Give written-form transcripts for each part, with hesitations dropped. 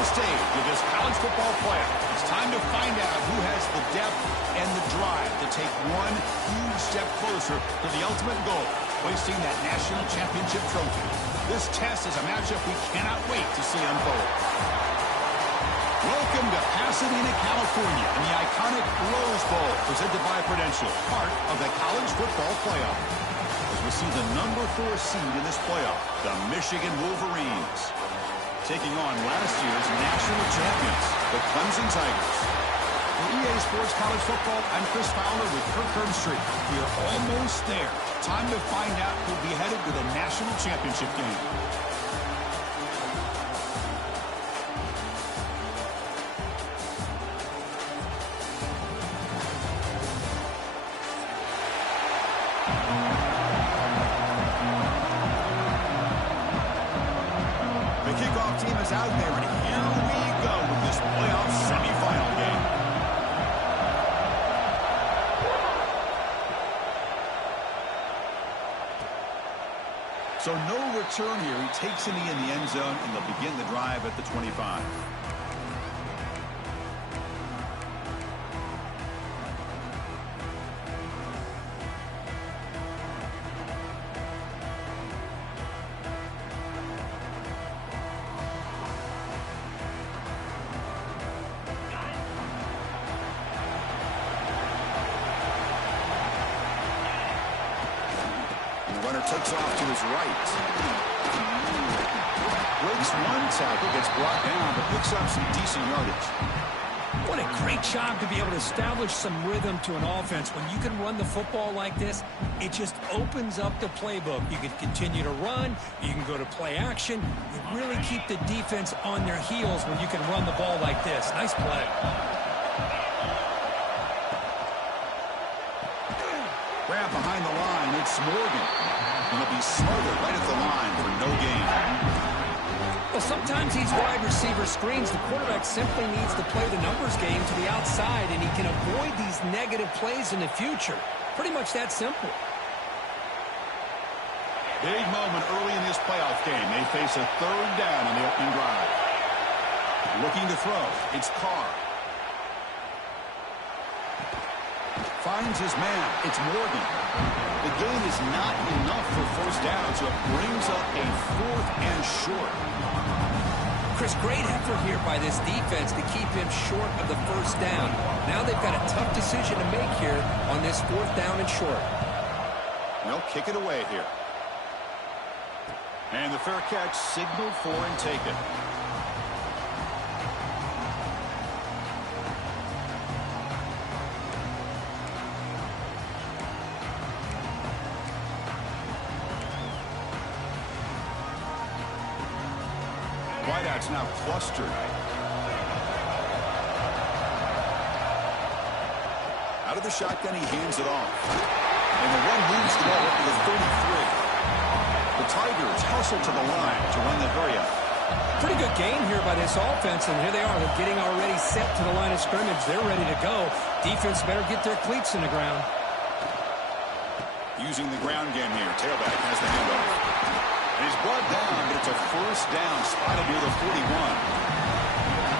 final stage of this college football playoff. It's time to find out who has the depth and the drive to take one huge step closer to the ultimate goal, hoisting that national championship trophy. This test is a matchup we cannot wait to see unfold. Welcome to Pasadena, California, in the iconic Rose Bowl, presented by Prudential, part of the college football playoff. As we see the number 4 seed in this playoff, the Michigan Wolverines, taking on last year's national champions, the Clemson Tigers. For EA Sports College Football, I'm Chris Fowler with Kirk Herbstreit. We are almost there. Time to find out who'll be headed to the national championship game. The kickoff team is out there, and here we go with this playoff semifinal game. So no return here. He takes it in the end zone, and they'll begin the drive at the 25. Runner takes off to his right. Breaks one tackle, gets brought down, but picks up some decent yardage. What a great job to be able to establish some rhythm to an offense. When you can run the football like this, it just opens up the playbook. You can continue to run. You can go to play action. You really keep the defense on their heels when you can run the ball like this. Nice play. Grab behind the line. It's Morgan. And he'll be smothered right at the line for no gain. Well, sometimes these wide receiver screens, the quarterback simply needs to play the numbers game to the outside, and he can avoid these negative plays in the future. Pretty much that simple. Big moment early in this playoff game. They face a third down in the opening drive. Looking to throw. It's Carr. Finds his man. It's Morgan. The gain is not enough for first down, so it brings up a 4th and short. Chris, great effort here by this defense to keep him short of the first down. Now they've got a tough decision to make here on this 4th down and short. They'll kick it away here. And the fair catch signaled for and taken. Wideouts now clustered. Out of the shotgun, he hands it off. And the one moves the ball up to the 33. The Tigers hustle to the line to run the hurry-up. Pretty good game here by this offense, and here they are. They're getting already set to the line of scrimmage. They're ready to go. Defense better get their cleats in the ground. Using the ground game here. Tailback has the handoff. And he's brought down, but it's a first down spotted near the 41.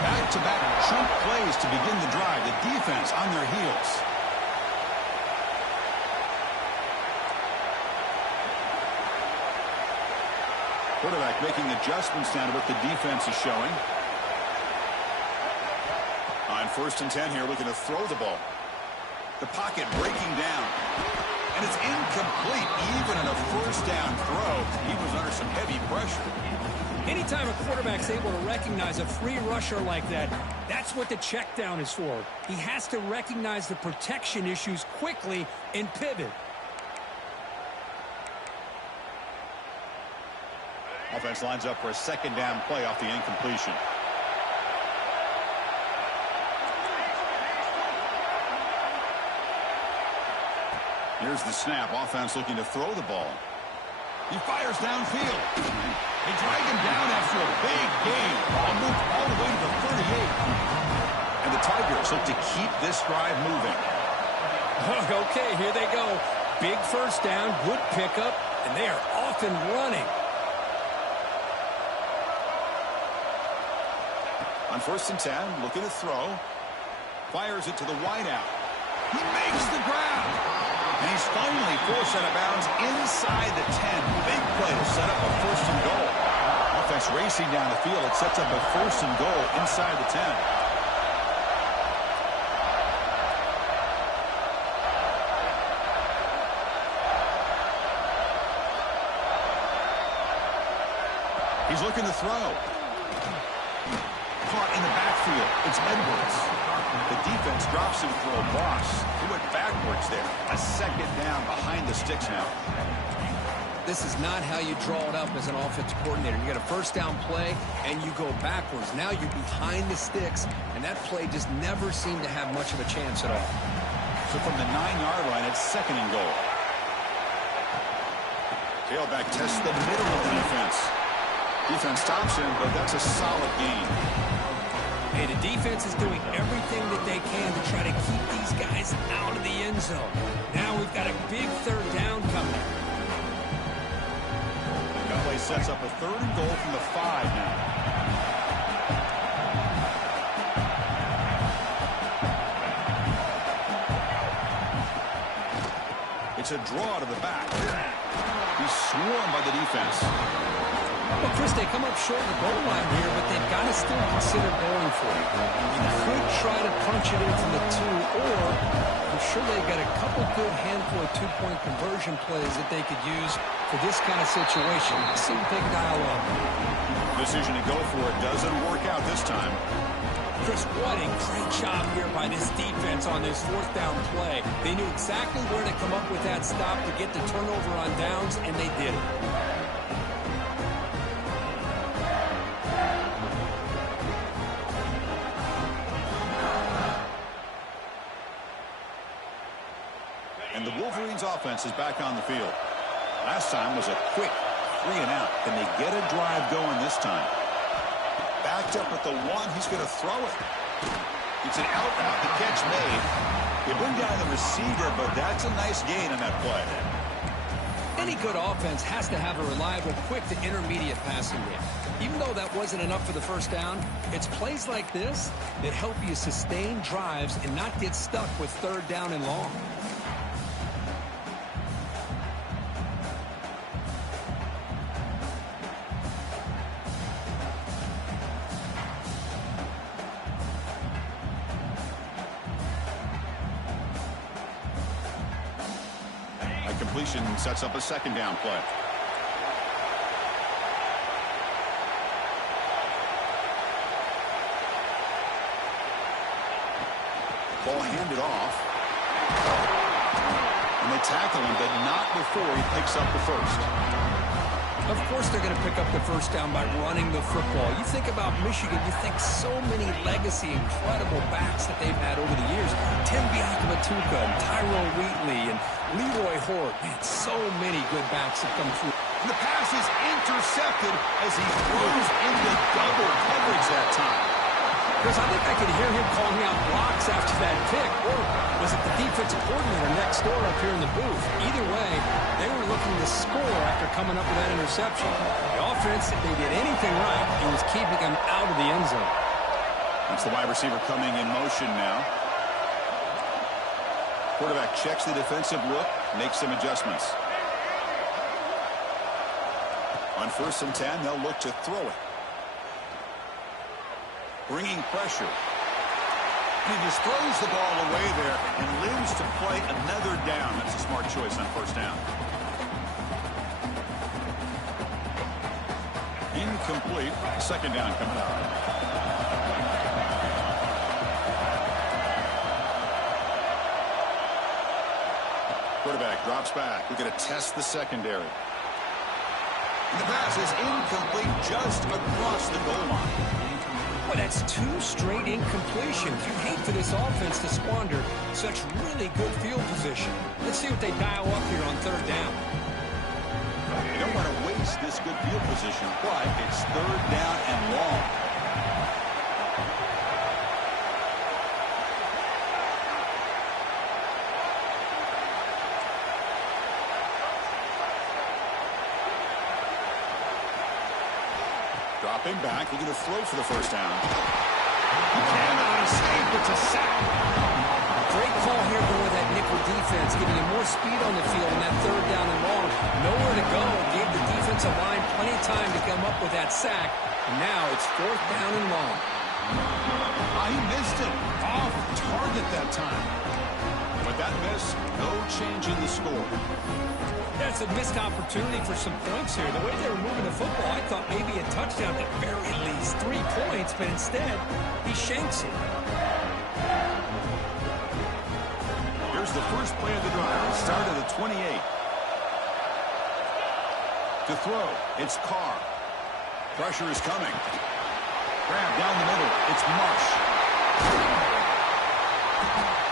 Back-to-back chunk plays to begin the drive. The defense on their heels. Quarterback making adjustments down to what the defense is showing. On 1st and 10 here, looking to throw the ball. The pocket breaking down. And it's incomplete, even in a first down throw. He was under some heavy pressure. Anytime a quarterback's able to recognize a free rusher like that, that's what the check down is for. He has to recognize the protection issues quickly and pivot. Offense lines up for a 2nd down play off the incompletion. Here's the snap. Offense looking to throw the ball. He fires downfield. They drag him down after a big gain. Ball moved all the way to the 38. And the Tigers look to keep this drive moving. Okay, here they go. Big first down, good pickup, and they are off and running. On 1st and 10, looking to throw. Fires it to the wideout. He makes the grab. And he's finally forced out of bounds inside the 10. Big play to set up a 1st and goal. Offense racing down the field. It sets up a 1st and goal inside the 10. He's looking to throw. Caught in the backfield. It's Edwards. The defense drops him for a loss. He went backwards there. A 2nd down behind the sticks now. This is not how you draw it up as an offensive coordinator. You get a 1st down play, and you go backwards. Now you're behind the sticks, and that play just never seemed to have much of a chance at all. So from the 9-yard line, it's 2nd and goal. Tailback tests the middle of the defense. Defense stops him, but that's a solid gain. Hey, the defense is doing everything that they can to try to keep these guys out of the end zone. Now we've got a big 3rd down coming. That play sets up a 3rd and goal from the 5 now. It's a draw to the back. He's swarmed by the defense. Well, Chris, they come up short of the goal line here, but they've got to still consider going for it. You could try to punch it in from the 2, or I'm sure they've got a couple good handful of 2-point conversion plays that they could use for this kind of situation. Let's see what they can dial up. Decision to go for it doesn't work out this time. Chris, what a great job here by this defense on this 4th down play. They knew exactly where to come up with that stop to get the turnover on downs, and they did it. And the Wolverines offense is back on the field. Last time was a quick 3 and out. Can they get a drive going this time? Backed up at the 1. He's going to throw it. It's an out route. The catch made. They bring down the receiver, but that's a nice gain on that play. Any good offense has to have a reliable, quick to intermediate passing game. Even though that wasn't enough for the 1st down, it's plays like this that help you sustain drives and not get stuck with 3rd down and long. Completion sets up a 2nd down play. Ball handed off. And they tackle him, but not before he picks up the 1st. Of course they're going to pick up the 1st down by running the football. You think about Michigan, you think so many legacy, incredible backs that they've had over the years. Tim Biakabatuka and Tyrone Wheatley and Leroy Hort. Man, so many good backs have come through. And the pass is intercepted as he throws into double coverage that time. Because I think I could hear him calling out blocks after that pick. Or was it the defensive coordinator next door up here in the booth? Either way, they were looking to score after coming up with that interception. The offense, if they did anything right, it was keeping them out of the end zone. That's the wide receiver coming in motion now. Quarterback checks the defensive look, makes some adjustments. On 1st and 10, they'll look to throw it. Bringing pressure. He just throws the ball away there and lives to play another down. That's a smart choice on 1st down. Incomplete. 2nd down coming up. Quarterback drops back. We're going to test the secondary. And the pass is incomplete just across the goal line. Boy, that's 2 straight incompletions. You hate for this offense to squander such really good field position. Let's see what they dial up here on 3rd down. You don't want to waste this good field position, but it's 3rd down and long. Dropping back, looking to throw for the 1st down. He cannot escape. It's a sack. Great call here going with that nickel defense, giving him more speed on the field on that third down and long. Nowhere to go. Gave the defensive line plenty of time to come up with that sack. And now it's fourth down and long. He missed it. Off target that time. With that miss, no change in the score. That's a missed opportunity for some points here. The way they were moving the football, I thought maybe a touchdown at the very least. 3 points, but instead, he shanks it. Here's the first play of the drive. Start at the 28. To throw, it's Carr. Pressure is coming. Grab down the middle. It's Mich.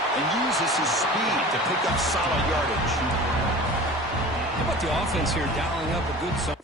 And uses his speed to pick up solid yardage. How about the offense here dialing up a good zone?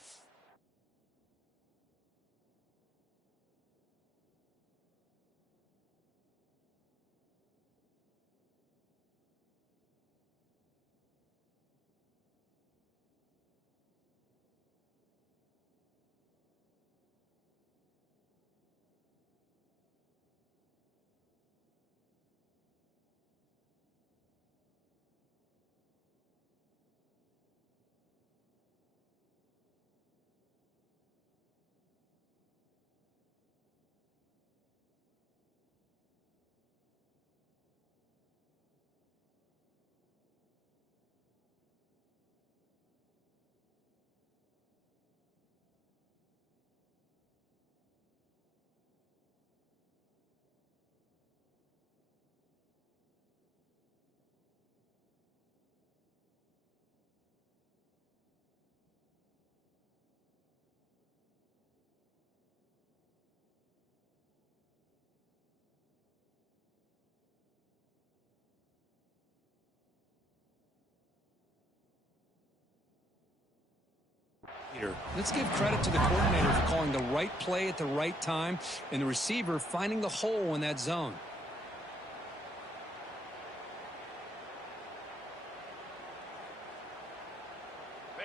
Let's give credit to the coordinator for calling the right play at the right time and the receiver finding the hole in that zone.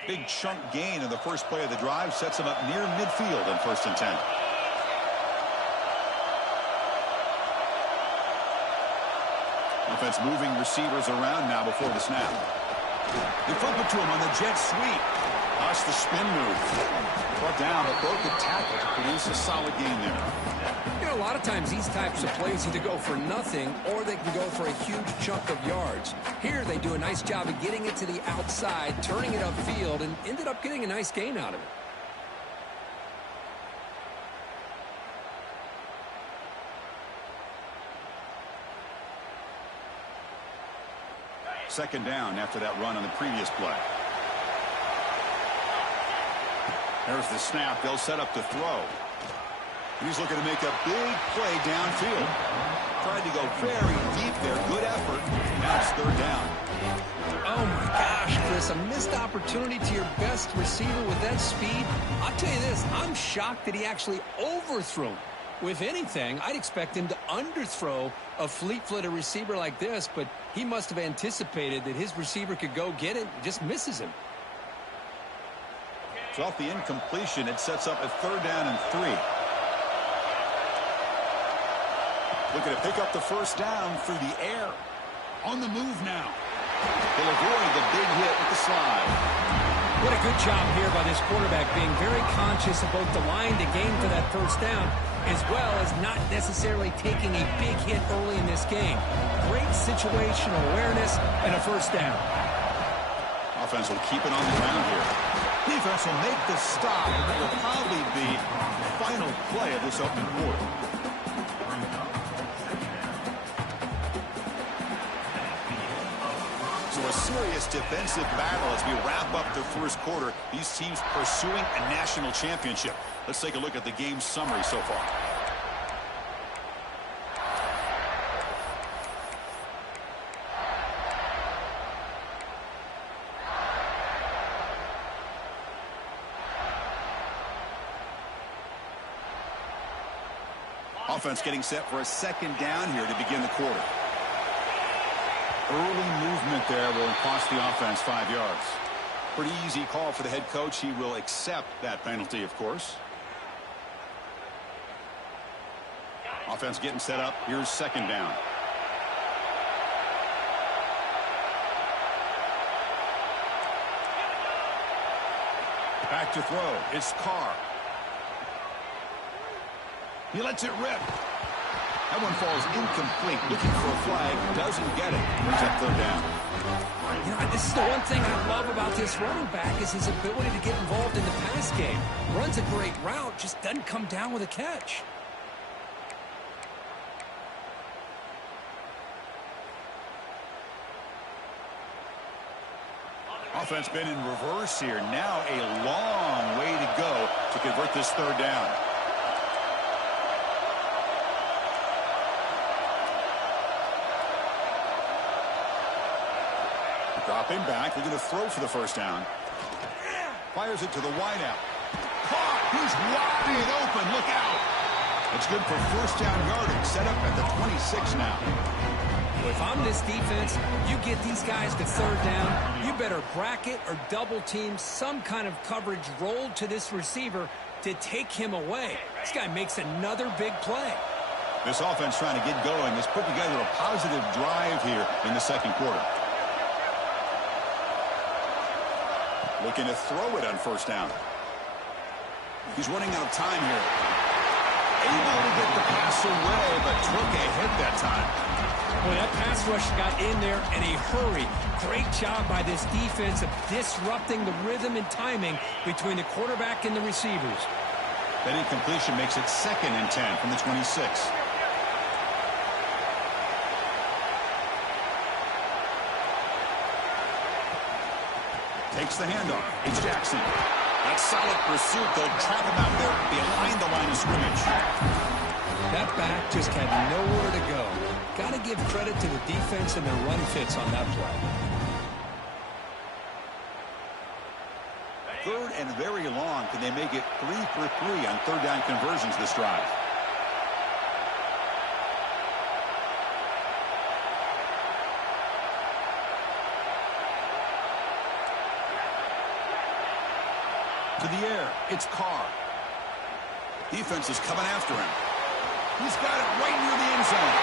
Big chunk gain in the first play of the drive sets him up near midfield in 1st and 10. Offense moving receivers around now before the snap. They flip it to him on the jet sweep. Lost the spin move. Brought down, but broke the tackle to produce a solid gain there. You know, a lot of times these types of plays either go for nothing or they can go for a huge chunk of yards. Here they do a nice job of getting it to the outside, turning it upfield, and ended up getting a nice gain out of it. Second down after that run on the previous play. There's the snap. They'll set up to throw. He's looking to make a big play downfield. Tried to go very deep there. Good effort. Now it's third down. Oh, my gosh, Chris. A missed opportunity to your best receiver with that speed. I'll tell you this. I'm shocked that he actually overthrew him. With anything, I'd expect him to underthrow a fleet-footed receiver like this, but he must have anticipated that his receiver could go get it and just misses him. So off the incompletion, it sets up a third down and 3. Looking to pick up the first down through the air. On the move now. He'll avoid the big hit with the slide. What a good job here by this quarterback, being very conscious of both the line to gain for that first down, as well as not necessarily taking a big hit early in this game. Great situational awareness and a first down. Offense will keep it on the ground here. Defense will make the stop, and that will probably be the final play of this opening quarter. So a serious defensive battle as we wrap up the first quarter. These teams pursuing a national championship. Let's take a look at the game summary so far. Offense getting set for a second down here to begin the quarter. Early movement there will cost the offense 5 yards. Pretty easy call for the head coach. He will accept that penalty, of course. Offense getting set up. Here's second down. Back to throw. It's Carr. He lets it rip. That one falls incomplete. Looking for a flag. Doesn't get it. Brings up third down. You know, this is the one thing I love about this running back is his ability to get involved in the pass game. Runs a great route, just doesn't come down with a catch. Offense been in reverse here. Now a long way to go to convert this third down. Dropping back. They're going to throw for the first down. Fires it to the wideout. Caught. He's wide open. Look out. It's good for first down yardage. Set up at the 26 now. Well, if I'm this defense, you get these guys to third down, you better bracket or double team some kind of coverage rolled to this receiver to take him away. This guy makes another big play. This offense trying to get going has put together a positive drive here in the second quarter. Looking to throw it on first down. He's running out of time here. Able to get the pass away, but took a hit that time. Boy, that pass rush got in there in a hurry. Great job by this defense of disrupting the rhythm and timing between the quarterback and the receivers. That incompletion makes it 2nd and 10 from the 26. Takes the handoff. It's Jackson. That's solid pursuit. They'll trap him out there behind the line of scrimmage. That back just had nowhere to go. Got to give credit to the defense and their run fits on that play. Third and very long. Can they make it 3 for 3 on third down conversions this drive? To the air. It's Carr. Defense is coming after him. He's got it right near the end zone.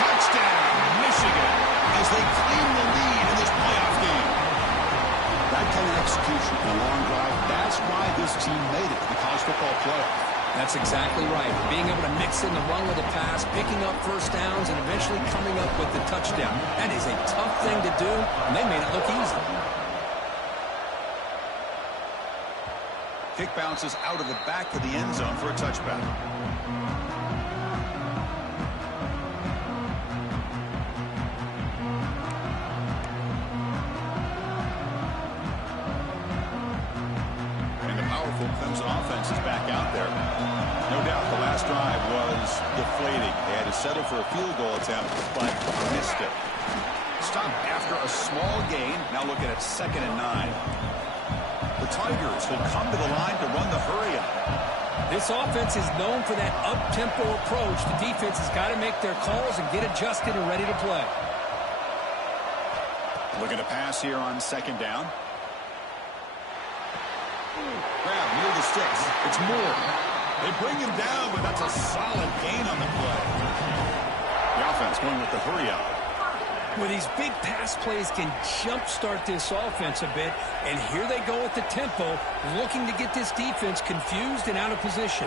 Touchdown, Michigan, as they claim the lead in this playoff game. That kind of execution in a long drive, that's why this team made it to the college football playoff. That's exactly right. Being able to mix in the run with the pass, picking up first downs, and eventually coming up with the touchdown. That is a tough thing to do, and they made it look easy. Kick bounces out of the back of the end zone for a touchback. And the powerful Clemson offense is back out there. No doubt the last drive was deflating. They had to settle for a field goal attempt, but missed it. Stopped after a small gain. Now looking at 2nd and 9. The Tigers will come to the line to run the hurry-up. This offense is known for that up-tempo approach. The defense has got to make their calls and get adjusted and ready to play. Looking to pass here on 2nd down. Grab near the sticks. It's Moore. They bring him down, but that's a solid gain on the play. The offense going with the hurry-up. Well, these big pass plays can jumpstart this offense a bit, and here they go with the tempo, looking to get this defense confused and out of position.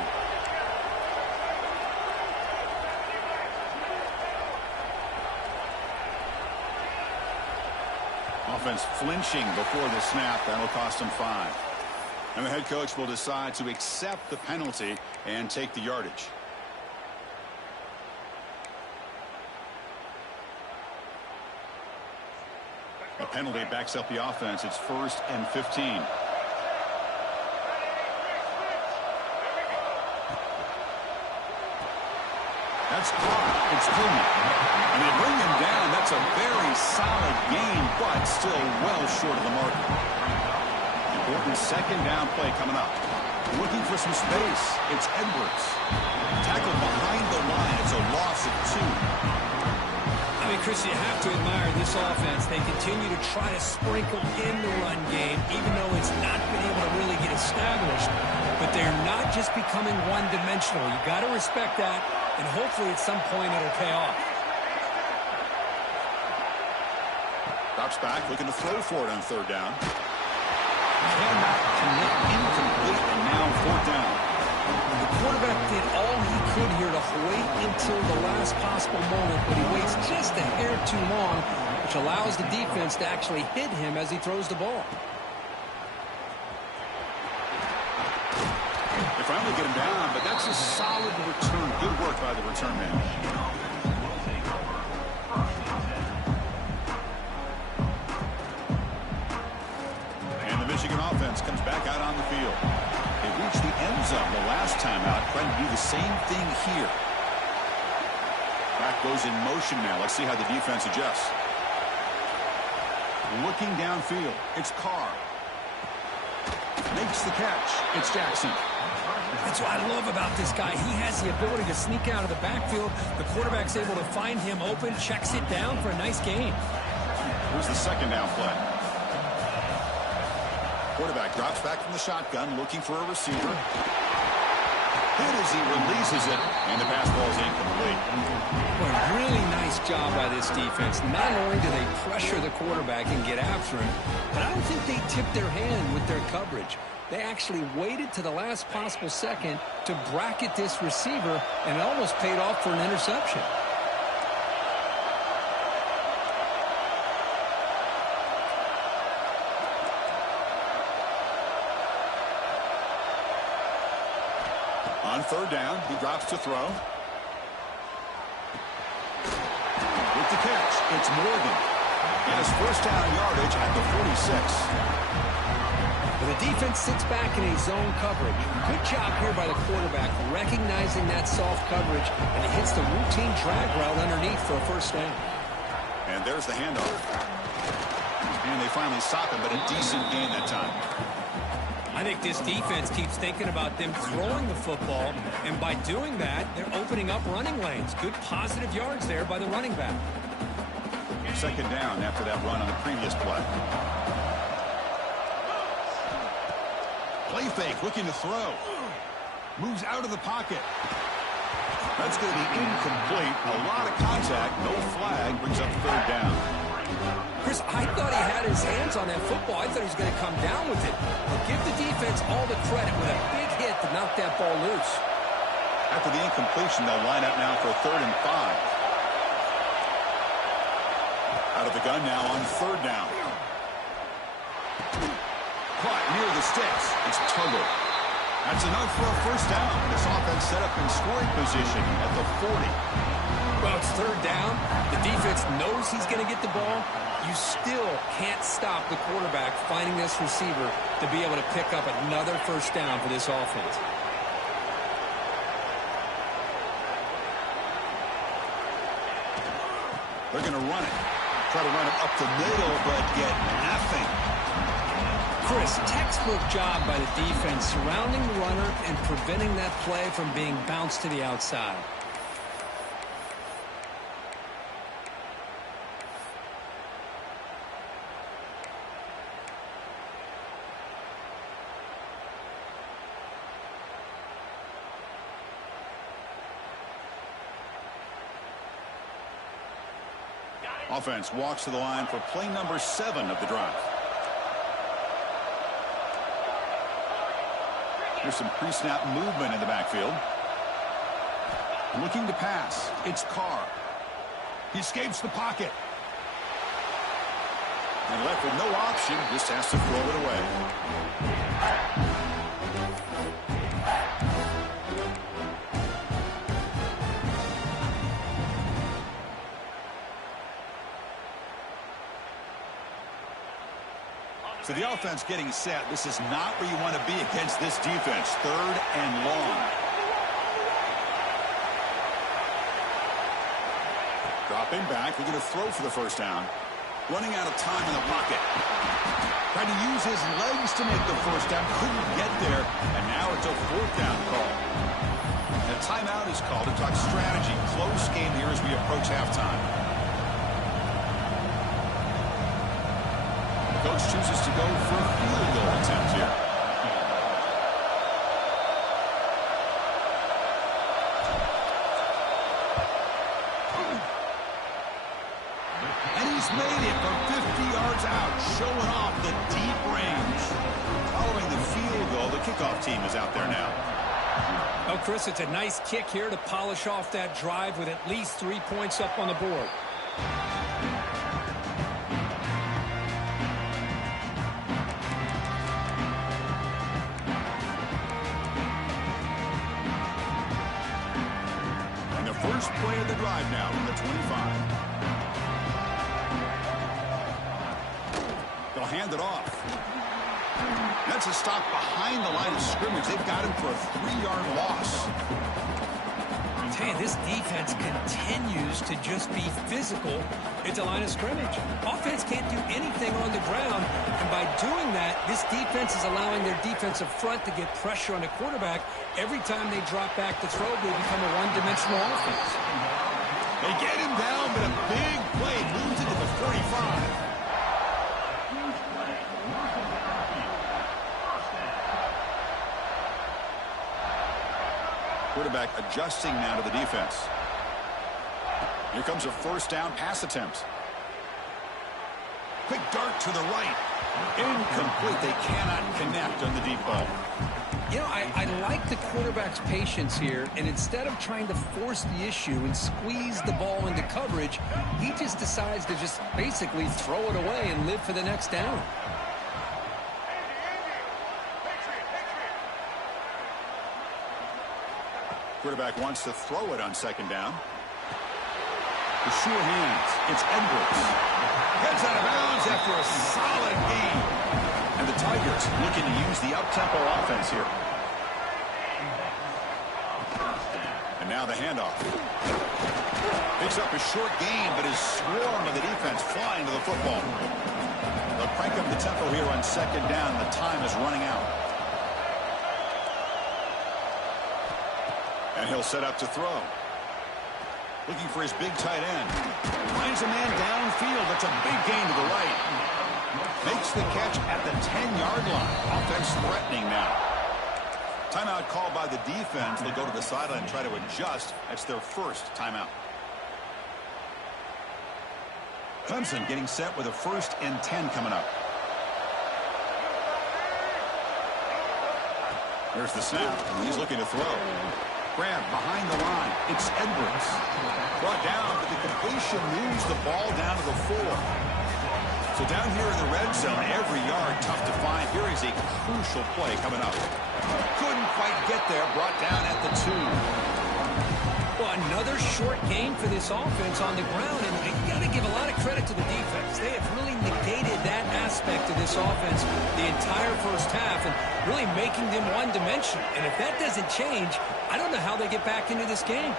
Offense flinching before the snap. That'll cost them 5. And the head coach will decide to accept the penalty and take the yardage. A penalty backs up the offense. It's 1st and 15. That's caught. It's Tillman. And they bring him down. That's a very solid gain, but still well short of the mark. Important 2nd down play coming up. Looking for some space. It's Edwards. Tackled behind the line. It's a loss of 2. I mean, Chris, you have to admire this offense. They continue to try to sprinkle in the run game, even though it's not been able to really get established. But they're not just becoming one-dimensional. You got to respect that. and hopefully at some point it'll pay off. Drops back, looking to throw for it on third down. Cannot commit, incomplete, and now fourth down. The quarterback did all he could here to wait until the last possible moment, but he waits just a hair too long, which allows the defense to actually hit him as he throws the ball. They finally get him down, but that's a solid return. Good work by the return man. And the Michigan offense comes back out on the field. They reached the end zone the last time out, trying to do the same thing here. Back goes in motion now. Let's see how the defense adjusts. Looking downfield, it's Carr. Makes the catch. It's Jackson. That's what I love about this guy. He has the ability to sneak out of the backfield. The quarterback's able to find him open, checks it down for a nice gain. Here's the second down play. Quarterback drops back from the shotgun, looking for a receiver. Hit as he releases it, and the pass ball is incomplete. Well, really nice job by this defense. Not only do they pressure the quarterback and get after him, but I don't think they tipped their hand with their coverage. They actually waited to the last possible second to bracket this receiver, and it almost paid off for an interception. On third down, he drops to throw. With the catch, it's Morgan. And his first down yardage at the 46. The defense sits back in a zone coverage. Good job here by the quarterback, recognizing that soft coverage, and he hits the routine drag route underneath for a first down. And there's the handoff. And they finally stop him, but a decent gain that time. I think this defense keeps thinking about them throwing the football, and by doing that, they're opening up running lanes. Good positive yards there by the running back. Second down after that run on the previous play. Play fake, looking to throw. Moves out of the pocket. That's going to be incomplete. A lot of contact, no flag, brings up third down. Chris, I thought he had his hands on that football. I thought he was going to come down with it. But give the defense all the credit with a big hit to knock that ball loose. After the incompletion, they'll line up now for 3rd and 5. Out of the gun now on third down. Caught near the sticks. It's Tuggle. That's enough for a first down. This offense set up in scoring position at the 40. Well, it's third down. The defense knows he's going to get the ball. You still can't stop the quarterback finding this receiver to be able to pick up another first down for this offense. They're going to run it. Try to run it up the middle, but get nothing. Chris, textbook job by the defense surrounding the runner and preventing that play from being bounced to the outside. Offense walks to the line for play number 7 of the drive. There's some pre-snap movement in the backfield. Looking to pass. It's Carr. He escapes the pocket. And left with no option, just has to throw it away. So the offense getting set. This is not where you want to be against this defense. 3rd and long. Dropping back. We're going to throw for the first down. Running out of time in the pocket. Trying to use his legs to make the first down. Couldn't get there. And now it's a 4th down call. And a timeout is called to talk strategy. Close game here as we approach halftime. Coach chooses to go for a field goal attempt here. hit it from 50 yards out, showing off the deep range. Following the field goal, the kickoff team is out there now. Oh, Chris, it's a nice kick here to polish off that drive with at least 3 points up on the board. And the first play of the drive now from the 25. They'll hand it off. That's a stop behind the line of scrimmage. They've got him for a 3-yard loss. I tell you, this defense continues to just be physical at the line of scrimmage. Offense can't do anything on the ground, and by doing that, this defense is allowing their defensive front to get pressure on the quarterback. Every time they drop back to throw, they become a one-dimensional offense. They get him down, but a big play moves into the 45. Quarterback adjusting now to the defense. Here comes a first down pass attempt. Quick dart to the right. Incomplete. They cannot connect on the deep ball. You know, I like the quarterback's patience here, and instead of trying to force the issue and squeeze the ball into coverage, he just decides to just basically throw it away and live for the next down. Quarterback wants to throw it on second down. The sure hands. It's Edwards. Heads out of bounds after a solid game. And the Tigers looking to use the up-tempo offense here. And now the handoff. Picks up a short gain, but is swarmed by the defense flying to the football. They'll crank up the tempo here on second down. The time is running out. And he'll set up to throw. Looking for his big tight end. Finds a man downfield. That's a big gain to the right. Makes the catch at the 10-yard line. Offense threatening now. Timeout called by the defense. They'll go to the sideline and try to adjust. That's their first timeout. Clemson getting set with a 1st and 10 coming up. There's the snap. He's looking to throw. Grab behind the line. It's Edwards. Brought down, but the completion moves the ball down to the 4. So down here in the red zone, every yard tough to find. Here is a crucial play coming up. Couldn't quite get there. Brought down at the 2. Well, another short game for this offense on the ground, and you got to give a lot of credit to the defense. They have really negated that aspect of this offense the entire first half and really making them one-dimensional. And if that doesn't change, I don't know how they get back into this game.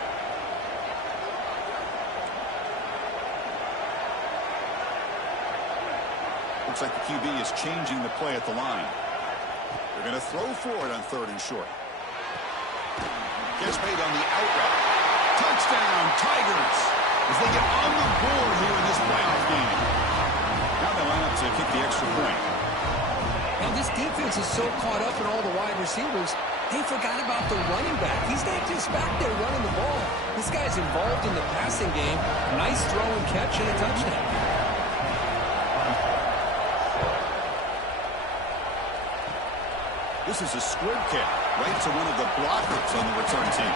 Looks like the QB is changing the play at the line. They're going to throw for it on 3rd and short. Gets made on the out route. Touchdown, Tigers, as they get on the board here in this playoff game. Now they line up to kick the extra point. Now this defense is so caught up in all the wide receivers, they forgot about the running back. He's not just back there running the ball. This guy's involved in the passing game. Nice throw and catch and a touchdown. This is a squib kick right to one of the blockers on the return team.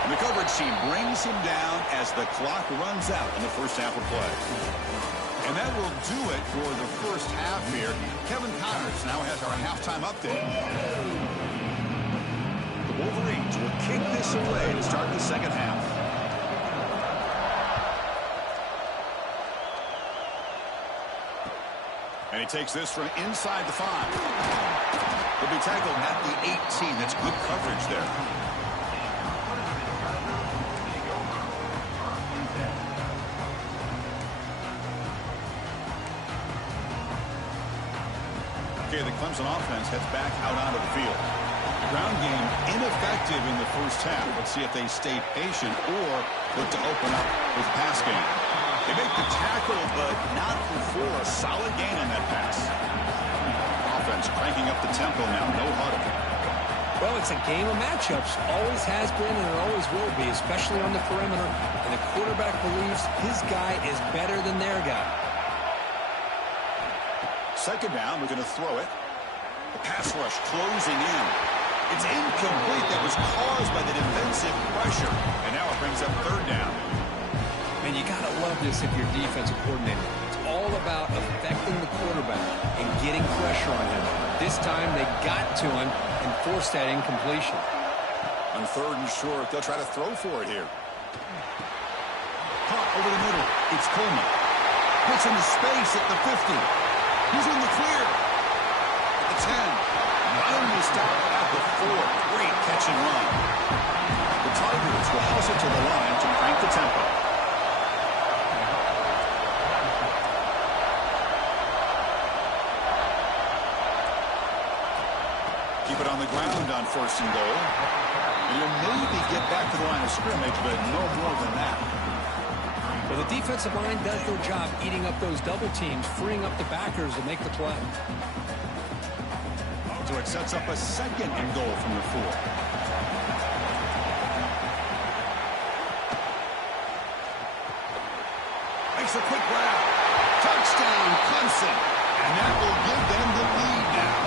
And the coverage team brings him down as the clock runs out in the first half of play. And that will do it for the first half here. Kevin Connors now has our halftime update. The Wolverines will kick this away to start the second half. And he takes this from inside the 5. He'll be tackled at the 18. That's good coverage there. Okay, the Clemson offense heads back out onto the field. Ground game ineffective in the first half. Let's see if they stay patient or look to open up with pass game. They make the tackle, but not before a solid gain on that pass. Offense cranking up the tempo now. No huddle. Well, it's a game of matchups. Always has been and it always will be, especially on the perimeter. And the quarterback believes his guy is better than their guy. Second down, we're going to throw it. The pass rush closing in. It's incomplete. That was caused by the defensive pressure. And now it brings up third down. And you got to love this if you're defensive coordinator. It's all about affecting the quarterback and getting pressure on him. This time they got to him and forced that incompletion. On third and short, they'll try to throw for it here. Caught over the middle. It's Coleman. Puts into space at the 50. He's in the clear. At the 10. Finally stopped at the 4. Great catch and run. The Tigers will house it to the line to crank the tempo. Keep it on the ground on first and goal. And you'll maybe get back to the line of scrimmage, but no more than that. Well, the defensive line does their job eating up those double teams, freeing up the backers to make the play. So it sets up a second and goal from the 4. Makes a quick grab. Touchdown, Clemson. And that will give them the lead now.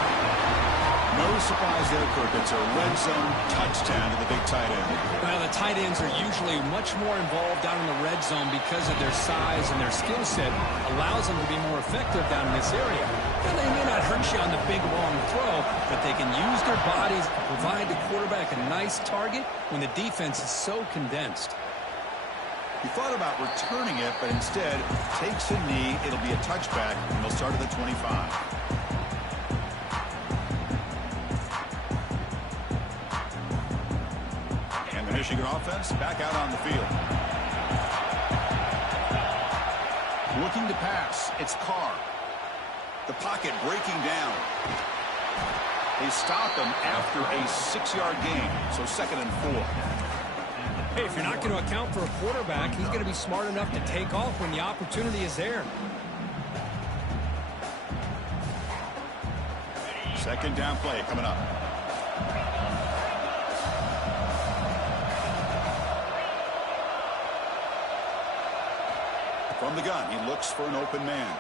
No surprise there, Kirk. It's a red zone touchdown to the big tight end. Well, the tight ends are usually much more involved down in the red zone because of their size and their skill set allows them to be more effective down in this area. And they may not hurt you on the big, long throw, but they can use their bodies to provide the quarterback a nice target when the defense is so condensed. He thought about returning it, but instead takes a knee. It'll be a touchback, and they'll start at the 25. Michigan offense back out on the field. Looking to pass. It's Carr. The pocket breaking down. They stop him after a 6-yard gain. So second and 4. Hey, if you're not going to account for a quarterback, he's going to be smart enough to take off when the opportunity is there. Second down play coming up. From the gun, he looks for an open man.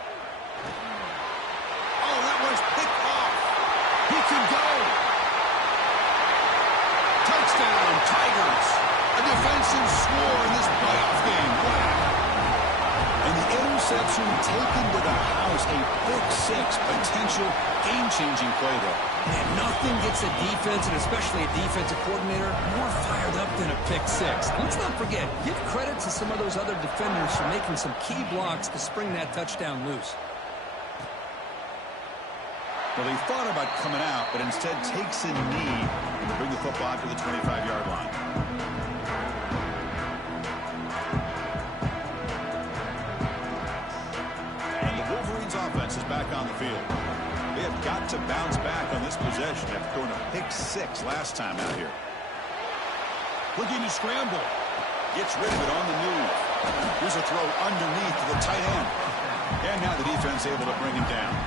Oh, that was picked off. He can go. Touchdown, Tigers. A defensive score in this playoff game. Wow. And the interception taken to the house. A pick-6 potential game-changing play there. And nothing gets a defense, and especially a defensive coordinator, more fired up than a pick-6. Let's not forget, give credit to some of those other defenders for making some key blocks to spring that touchdown loose. Well, he thought about coming out, but instead takes a knee to bring the football out to the 25-yard line. And the Wolverines' offense is back on the field. They have got to bounce back on this possession after throwing a pick-6 last time out here. Looking to scramble. Gets rid of it on the move. Here's a throw underneath to the tight end. And now the defense able to bring him down.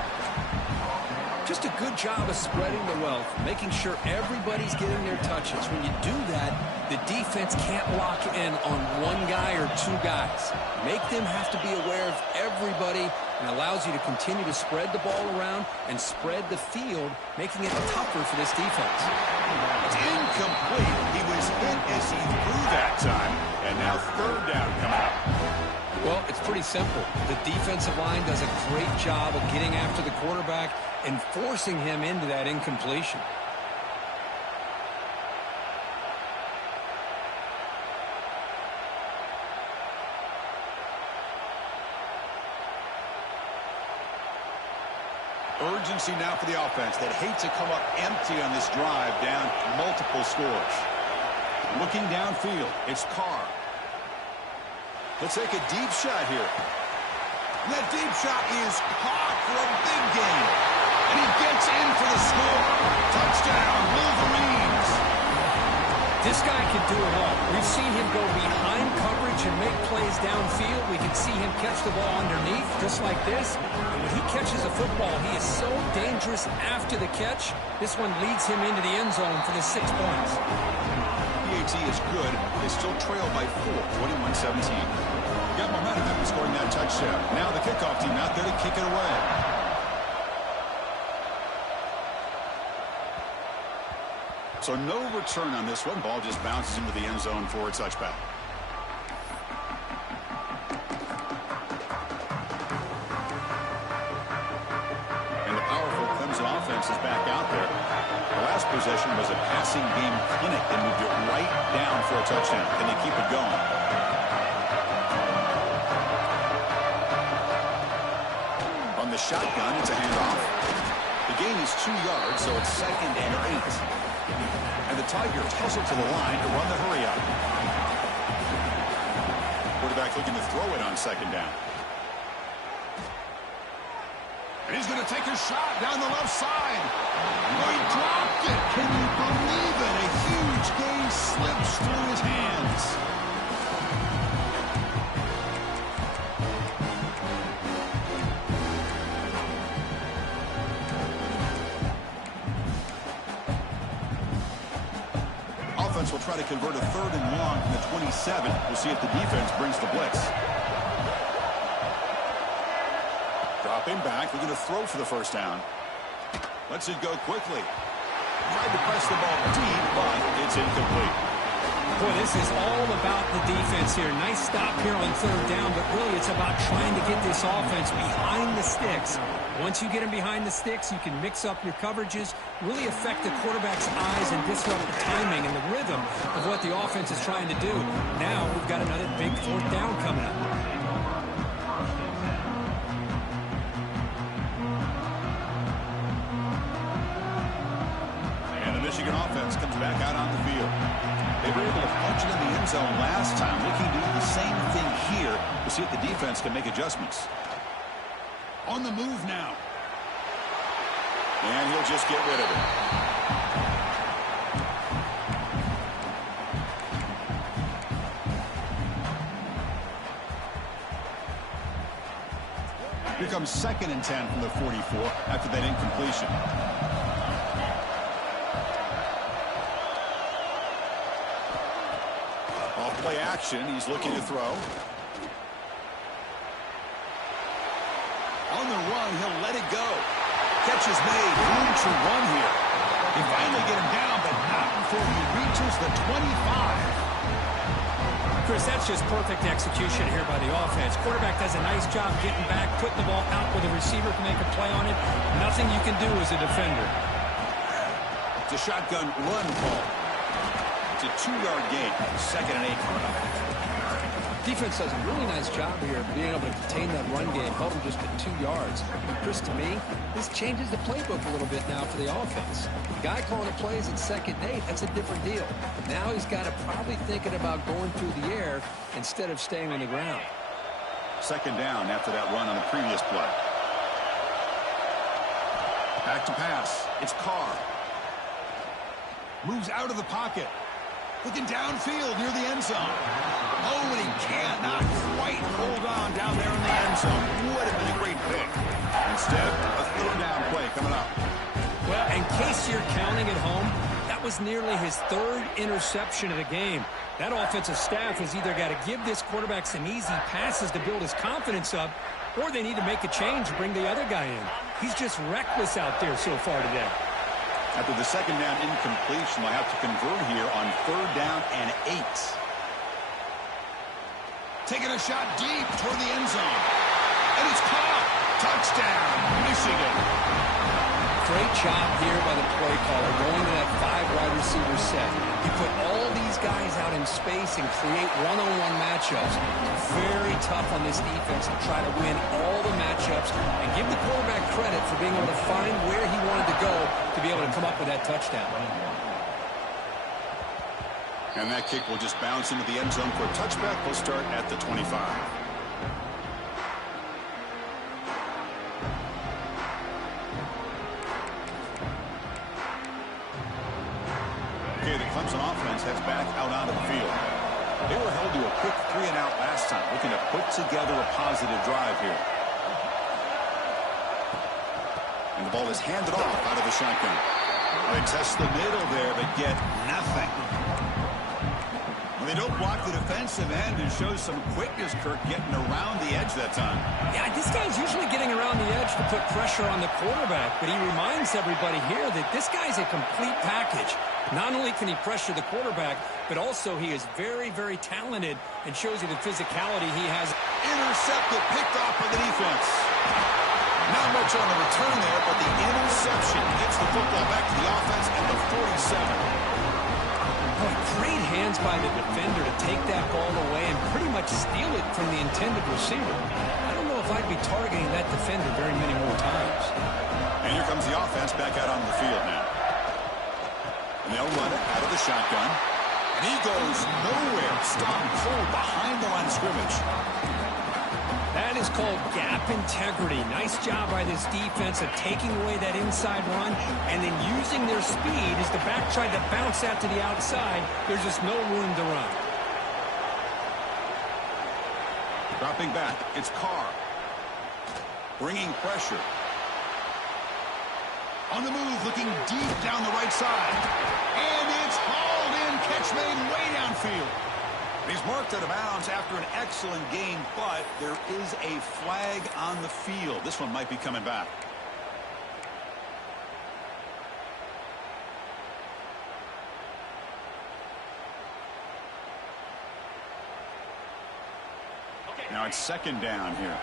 Just a good job of spreading the wealth, making sure everybody's getting their touches. When you do that, the defense can't lock in on one guy or two guys. Make them have to be aware of everybody and allows you to continue to spread the ball around and spread the field, making it tougher for this defense. It's incomplete. He was hit as he threw that time. And now third down coming up. Well, it's pretty simple. The defensive line does a great job of getting after the quarterback and forcing him into that incompletion. Urgency now for the offense that hate to come up empty on this drive down multiple scores. Looking downfield, it's Carr. Let's take a deep shot here. And that deep shot is caught for a big gain. And he gets in for the score. Touchdown, Wolverines. This guy can do it all. We've seen him go behind coverage and make plays downfield. We can see him catch the ball underneath, just like this. And when he catches a football, he is so dangerous after the catch. This one leads him into the end zone for the 6 points. PAT is good. They still trail by 4, 21-17. Got momentum after scoring that touchdown. Now the kickoff team out there to kick it away. So no return on this one. Ball just bounces into the end zone for a touchback. And the powerful Clemson offense is back out there. The last possession was a passing game clinic. They moved it right down for a touchdown. Can they keep it going? On the shotgun, it's a handoff. The gain is 2 yards, so it's 2nd and 8. And the Tigers hustle to the line to run the hurry up. Quarterback looking to throw it on 2nd down. And he's going to take a shot down the left side. Oh, he dropped it. Can you believe it? A huge gain slips through his hands. Offense will try to convert a 3rd and long from the 27. We'll see if the defense brings the blitz. Dropping back, looking to throw for the 1st down. Lets it go quickly. Tried to press the ball deep, but it's incomplete. Boy, this is all about the defense here. Nice stop here on 3rd down, but really it's about trying to get this offense behind the sticks. Once you get them behind the sticks, you can mix up your coverages, really affect the quarterback's eyes and disrupt the timing and the rhythm of what the offense is trying to do. Now we've got another big 4th down coming up. Michigan offense comes back out on the field. They were able to punch it in the end zone last time, looking to do the same thing here to see if the defense can make adjustments. On the move now. And he'll just get rid of it. Here comes 2nd and 10 from the 44 after that incompletion. Play action. He's looking to throw. On the run, he'll let it go. Catch is made. Room to run here. They finally get him down, but not before he reaches the 25. Chris, that's just perfect execution here by the offense. Quarterback does a nice job getting back, putting the ball out where the receiver can make a play on it. Nothing you can do as a defender. It's a shotgun run ball. It's a 2-yard gain. 2nd and 8 coming up. Defense does a really nice job here of being able to contain that run game, held him just at 2 yards. Chris, to me, this changes the playbook a little bit now for the offense. The guy calling the plays at 2nd and 8, that's a different deal. Now he's got to probably thinking about going through the air instead of staying on the ground. 2nd down after that run on the previous play. Back to pass. It's Carr. Moves out of the pocket. Looking downfield near the end zone. Oh, and he cannot quite hold on down there in the end zone. Would have been a great pick. Instead, a 3rd down play coming up. Well, in case you're counting at home, that was nearly his 3rd interception of the game. That offensive staff has either got to give this quarterback some easy passes to build his confidence up, or they need to make a change and bring the other guy in. He's just reckless out there so far today. After the 2nd down incompletion, they'll have to convert here on 3rd down and 8. Taking a shot deep toward the end zone. And it's caught. Touchdown, Michigan. Great job here by the play caller going to that 5-wide receiver set. He put all these guys out in space and create one-on-one matchups. Very tough on this defense to try to win all the matchups and give the quarterback credit for being able to find where he wanted to go to be able to come up with that touchdown. And that kick will just bounce into the end zone for a touchback. We'll start at the 25. Okay, the Clemson offense heads back out onto the field. They were held to a quick 3-and-out last time, looking to put together a positive drive here. And the ball is handed off out of the shotgun. They test the middle there, but get nothing. They don't block the defensive end and show some quickness, Kirk, getting around the edge that time. Yeah, this guy's usually getting around the edge to put pressure on the quarterback, but he reminds everybody here that this guy's a complete package. Not only can he pressure the quarterback, but also he is very, very talented and shows you the physicality he has. Intercepted, picked off by the defense. Not much on the return there, but the interception gets the football back to the offense at the 47. Boy, great hands by the defender to take that ball away and pretty much steal it from the intended receiver. I don't know if I'd be targeting that defender very many more times. And here comes the offense back out on the field now. And they'll run it out of the shotgun. And he goes nowhere. Stopped cold behind the line of scrimmage. That is called gap integrity. Nice job by this defense of taking away that inside run and then using their speed as the back tried to bounce out to the outside. There's just no room to run. Dropping back, it's Carr. Bringing pressure. On the move, looking deep down the right side. And it's hauled in. Catch made way downfield. He's marked out of bounds after an excellent game, but there is a flag on the field. This one might be coming back. Now it's second down here.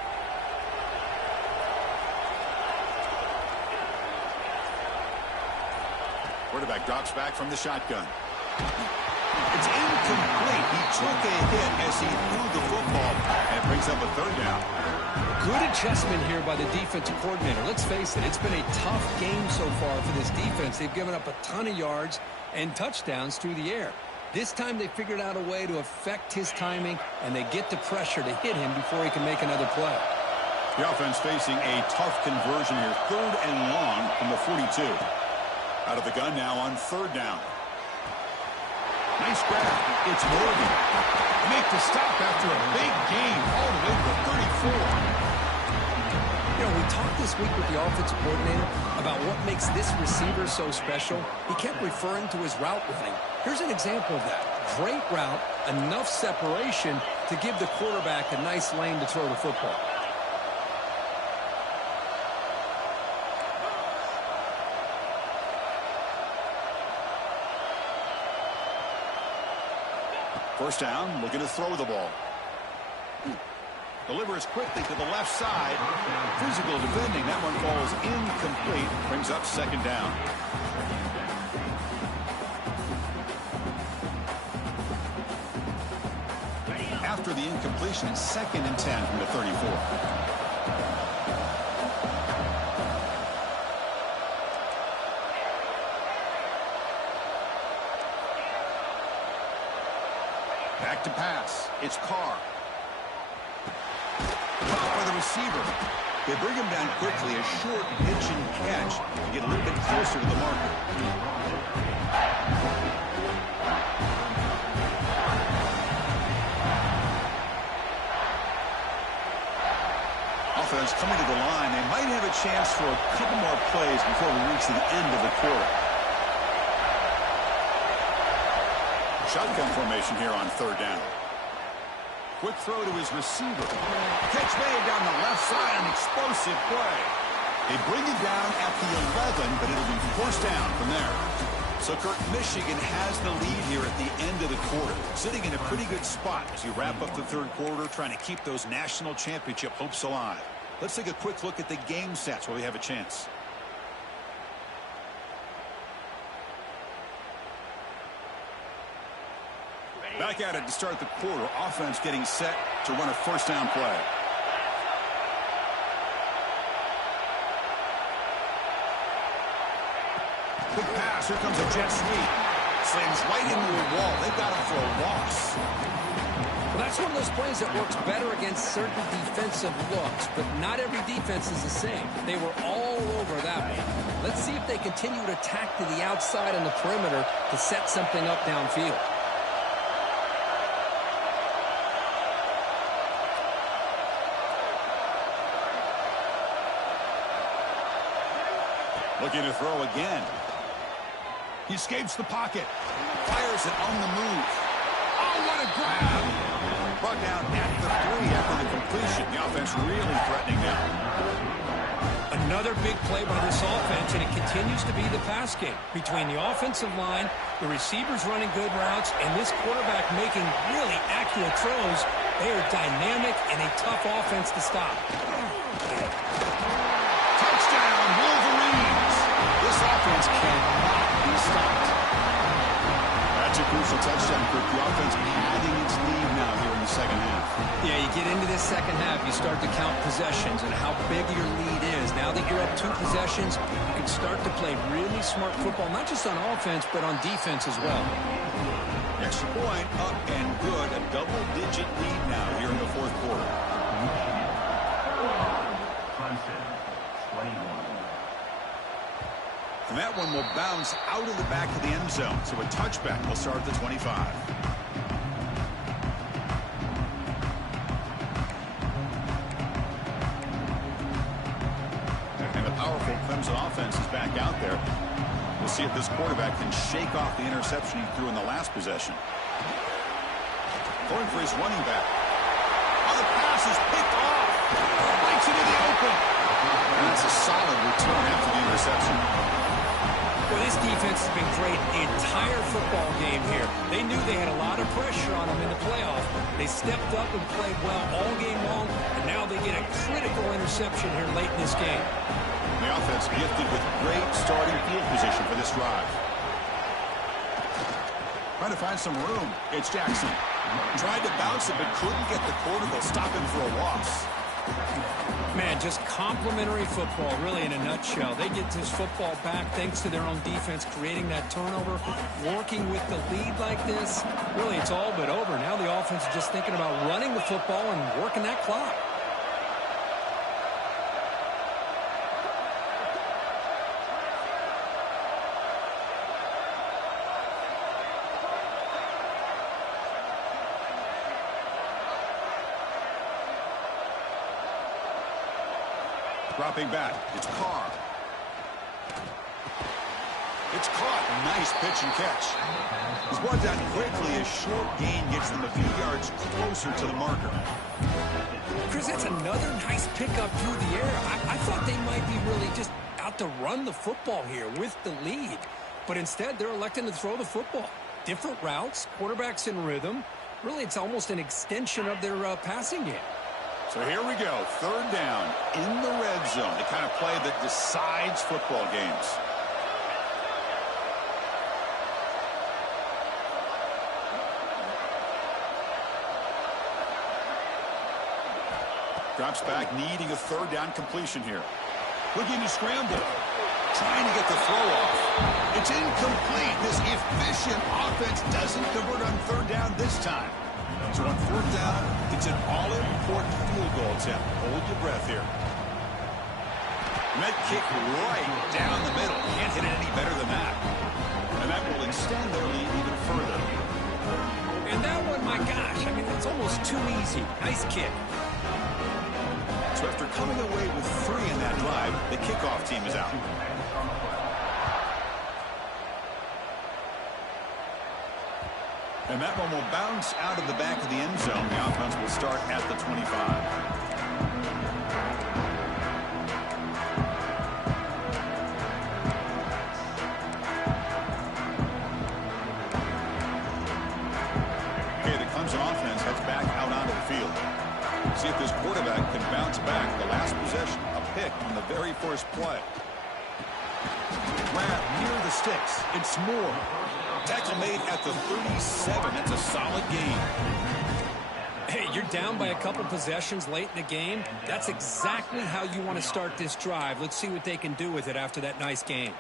Quarterback drops back from the shotgun. It's incomplete. He took a hit as he threw the football, and it brings up a third down. Good adjustment here by the defensive coordinator. Let's face it, it's been a tough game so far for this defense. They've given up a ton of yards and touchdowns through the air. This time they figured out a way to affect his timing, and they get the pressure to hit him before he can make another play. The offense facing a tough conversion here. Third and long from the 42. Out of the gun now on third down. Nice grab. It's Morgan. Make the stop after a big gain all the way to the 34. You know, we talked this week with the offensive coordinator about what makes this receiver so special. He kept referring to his route running. Here's an example of that. Great route, enough separation to give the quarterback a nice lane to throw the football. First down, looking to throw the ball. Delivers quickly to the left side. Physical defending. That one falls incomplete. Brings up second down. After the incompletion, second and 10 from the 34. Back to pass. It's Carr. Caught by the receiver. They bring him down quickly. A short pitch and catch to get a little bit closer to the marker. Offense coming to the line. They might have a chance for a couple more plays before we reach the end of the quarter. Shotgun formation here on third down. Quick throw to his receiver. Catch made down the left side, an explosive play. They bring it down at the 11, but it'll be first down from there. So, Kirk, Michigan has the lead here at the end of the quarter, sitting in a pretty good spot as you wrap up the third quarter, trying to keep those national championship hopes alive. Let's take a quick look at the game stats while we have a chance. Back at it to start the quarter. Offense getting set to run a first down play. Quick pass. Here comes a jet sweep. Slams right into a wall. They've got him for a loss. Well, that's one of those plays that works better against certain defensive looks, but not every defense is the same. They were all over that one. Let's see if they continue to attack to the outside on the perimeter to set something up downfield. Looking to throw again. He escapes the pocket. Fires it on the move. Oh, what a grab. Brought down at the 3 after the completion. The offense really threatening now. Another big play by this offense, and it continues to be the pass game. Between the offensive line, the receivers running good routes, and this quarterback making really accurate throws, they are dynamic and a tough offense to stop. Touchdown, Wolverines! This offense cannot be stopped. That's a crucial touchdown for the offense padding its lead now here in the second half. Yeah, you get into this second half, you start to count possessions and how big your lead is. Now that you're up 2 possessions, you can start to play really smart football, not just on offense, but on defense as well. Extra point, up and good. A double-digit lead now here in the fourth quarter. Clemson, 21. And that one will bounce out of the back of the end zone. So a touchback will start at the 25. And the powerful Clemson offense is back out there. We'll see if this quarterback can shake off the interception he threw in the last possession. Going for his running back. Oh, the pass is picked off. Breaks it in the open. And that's a solid return after the interception. Well, this defense has been great the entire football game here. They knew they had a lot of pressure on them in the playoff. They stepped up and played well all game long, and now they get a critical interception here late in this game. The offense gifted with great starting field position for this drive. Trying to find some room. It's Jackson. Tried to bounce it, but couldn't get the quarter. They'll stop him for a loss. Man, just complimentary football, really, in a nutshell. They get this football back thanks to their own defense, creating that turnover, working with the lead like this. Really, it's all but over. Now the offense is just thinking about running the football and working that clock. Dropping back. It's Carr. It's caught. Nice pitch and catch. He's brought down quickly. A short gain gets them a few yards closer to the marker. Chris, that's another nice pickup through the air. I thought they might be really just out to run the football here with the lead. But instead, they're electing to throw the football. Different routes, quarterbacks in rhythm. Really, it's almost an extension of their passing game. So here we go, third down in the red zone, the kind of play that decides football games. Drops back, needing a third down completion here. Looking to scramble, trying to get the throw off. It's incomplete. This efficient offense doesn't convert on third down this time. So on fourth down, it's an all-important field goal attempt. Hold your breath here. That kick right down the middle. Can't hit it any better than that. And that will extend their lead even further. And that one, my gosh, I mean, that's almost too easy. Nice kick. So after coming away with 3 in that drive, the kickoff team is out. And that one will bounce out of the back of the end zone. The offense will start at the 25. Okay, the Clemson offense heads back out onto the field. See if this quarterback can bounce back. The last possession, a pick on the very first play. Grab near the sticks. It's Moore. Tackle made at the 37. That's a solid gain. Hey, you're down by a couple possessions late in the game. That's exactly how you want to start this drive. Let's see what they can do with it after that nice game.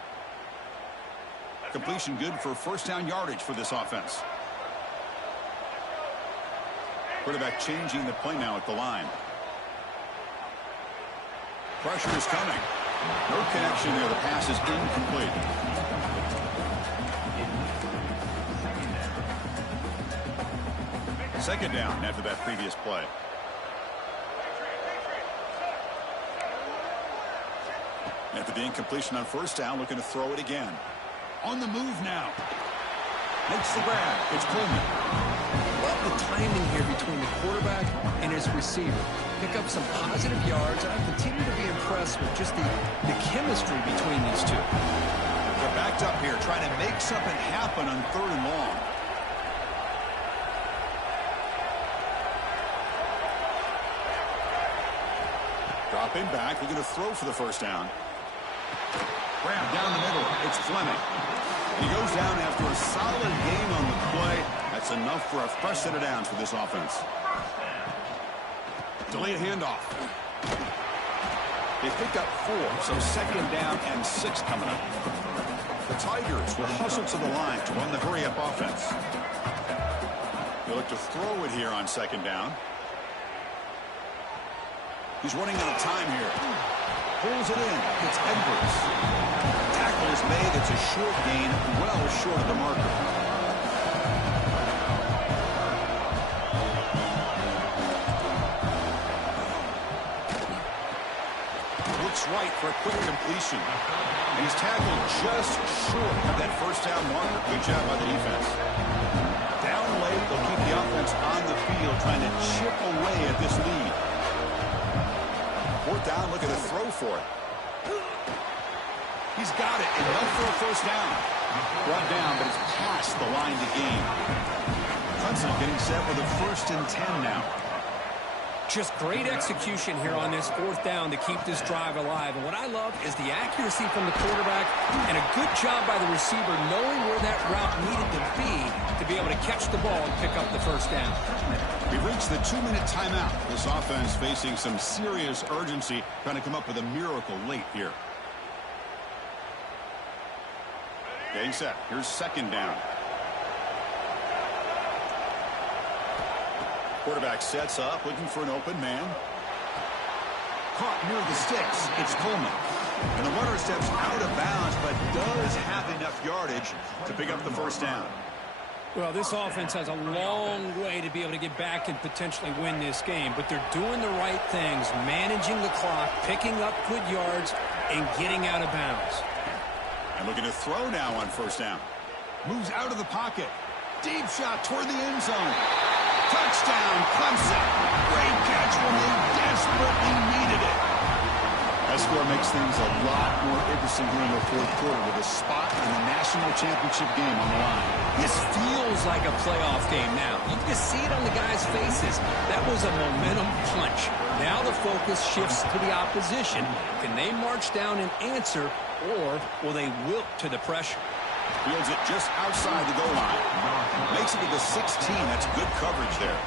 Completion good for first down yardage for this offense. Quarterback changing the play now at the line. Pressure is coming. No connection there. The pass is incomplete. Second down after that previous play. After the incompletion on first down, looking to throw it again. On the move now. Makes the grab. It's Coleman. the timing here between the quarterback and his receiver. Pick up some positive yards, and I continue to be impressed with just the chemistry between these two. They're backed up here trying to make something happen on 3rd and long. Dropping back, looking to throw for the first down. Grab down the middle. It's Fleming. He goes down after a solid gain on the play. That's enough for a fresh set of downs for this offense. Delayed handoff. They picked up 4, so 2nd down and 6 coming up. The Tigers will hustle to the line to run the hurry-up offense. They'll look to throw it here on 2nd down. He's running out of time here. Pulls it in. It's Edwards. Tackle is made. It's a short gain, well short of the marker. Looks right for a quick completion. And he's tackled just short of that first down marker. Good job by the defense. Down late, they'll keep the offense on the field trying to chip away at this lead. 4th down, looking to throw for it. He's got it. Enough for a first down. Brought down, but it's past the line to gain. Clemson getting set with a 1st and 10 now. Just great execution here on this 4th down to keep this drive alive. And what I love is the accuracy from the quarterback and a good job by the receiver knowing where that route needed to be able to catch the ball and pick up the first down. We've reached the 2-minute timeout. This offense facing some serious urgency, trying to come up with a miracle late here. Getting set. Here's 2nd down. Quarterback sets up, looking for an open man. Caught near the sticks. It's Coleman. And the runner steps out of bounds, but does have enough yardage to pick up the first down. Well, this offense has a long way to be able to get back and potentially win this game, but they're doing the right things, managing the clock, picking up good yards, and getting out of bounds. And looking to throw now on 1st down. Moves out of the pocket. Deep shot toward the end zone. Touchdown, Clemson. Great catch when they desperately needed it. That score makes things a lot more interesting here in the 4th quarter with a spot in the national championship game on the line. This feels like a playoff game now. You can just see it on the guys' faces. That was a momentum punch. Now the focus shifts to the opposition. Can they march down and answer, or will they wilt to the pressure? Fields it just outside the goal line. Makes it to the 16. That's good coverage there.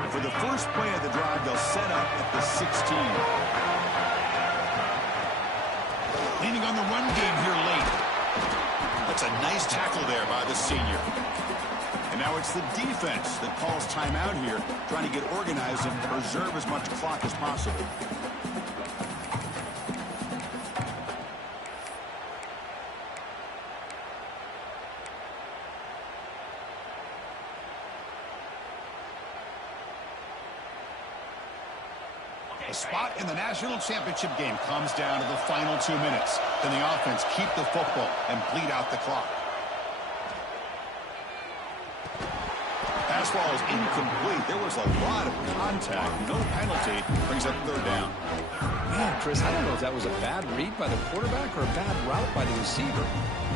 And for the first play of the drive, they'll set up at the 16. Leaning on the run game here late. That's a nice tackle there by the senior. And now it's the defense that calls timeout here, trying to get organized and preserve as much clock as possible. A spot in the national championship game comes down to the final 2 minutes. Can the offense keep the football and bleed out the clock? Pass ball is incomplete. There was a lot of contact. No penalty. Brings up 3rd down. Man, Chris, I don't know if that was a bad read by the quarterback or a bad route by the receiver.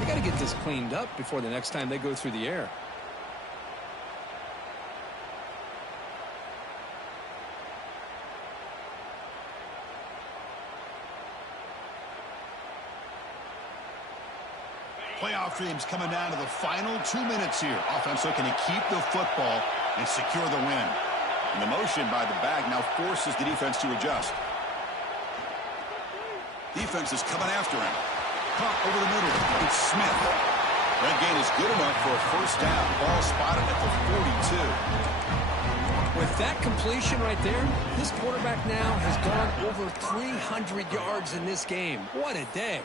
They got to get this cleaned up before the next time they go through the air. Playoff dreams coming down to the final 2 minutes here. Offense looking to keep the football and secure the win. And the motion by the back now forces the defense to adjust. Defense is coming after him. Caught over the middle. It's Smith. That gain is good enough for a first down. Ball spotted at the 42. With that completion right there, this quarterback now has gone over 300 yards in this game. What a day.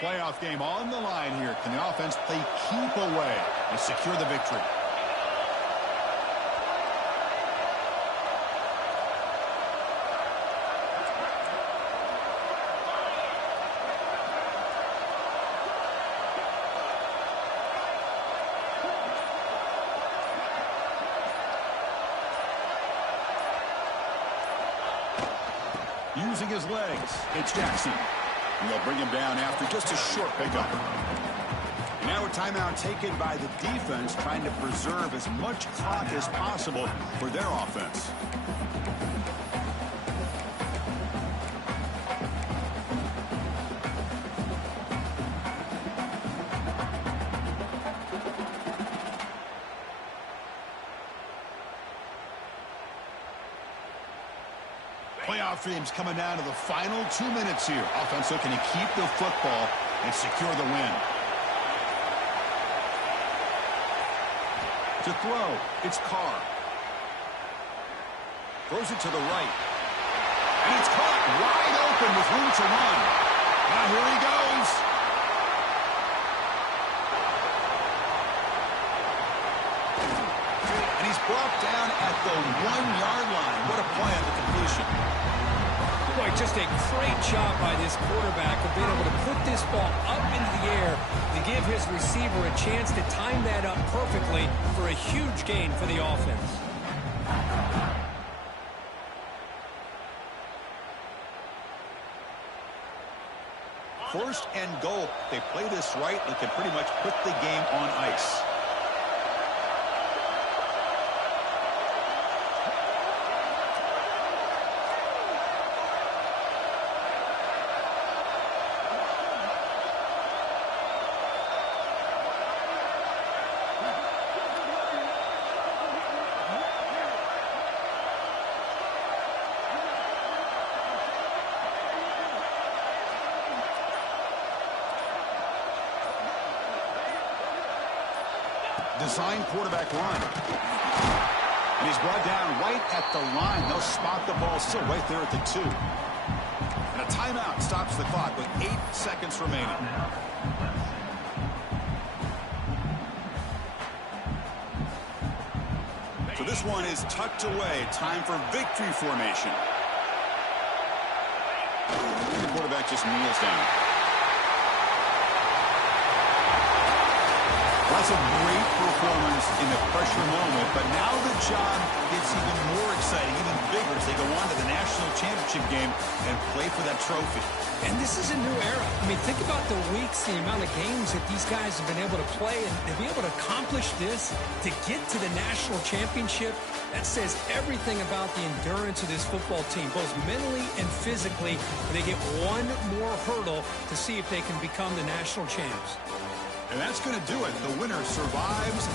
Playoff game on the line here. Can the offense play keep away and secure the victory? using his legs. It's Jackson. And they'll bring him down after just a short pickup. Now a timeout taken by the defense, trying to preserve as much clock as possible for their offense. Playoff games coming down to the final 2 minutes here. Offense looking to keep the football and secure the win. To throw, it's Carr. Throws it to the right. And it's caught wide open with room to run. Now here he goes. And he's brought down at the 1-yard line. What a play on the completion. Boy, just a great job by this quarterback of being able to put this ball up into the air to give his receiver a chance to time that up perfectly for a huge gain for the offense. First and goal. They play this right. They can pretty much put the game on ice. Design quarterback run. And he's brought down right at the line. They'll spot the ball still right there at the 2. And a timeout stops the clock with 8 seconds remaining. So this one is tucked away. Time for victory formation. And the quarterback just kneels down. That's a great performance in the pressure moment, but now the job gets even more exciting, even bigger as they go on to the national championship game and play for that trophy. And this is a new era. I mean, think about the weeks, the amount of games that these guys have been able to play, and to be able to accomplish this, to get to the national championship, that says everything about the endurance of this football team, both mentally and physically. They get one more hurdle to see if they can become the national champs. And that's going to do it. The winner survives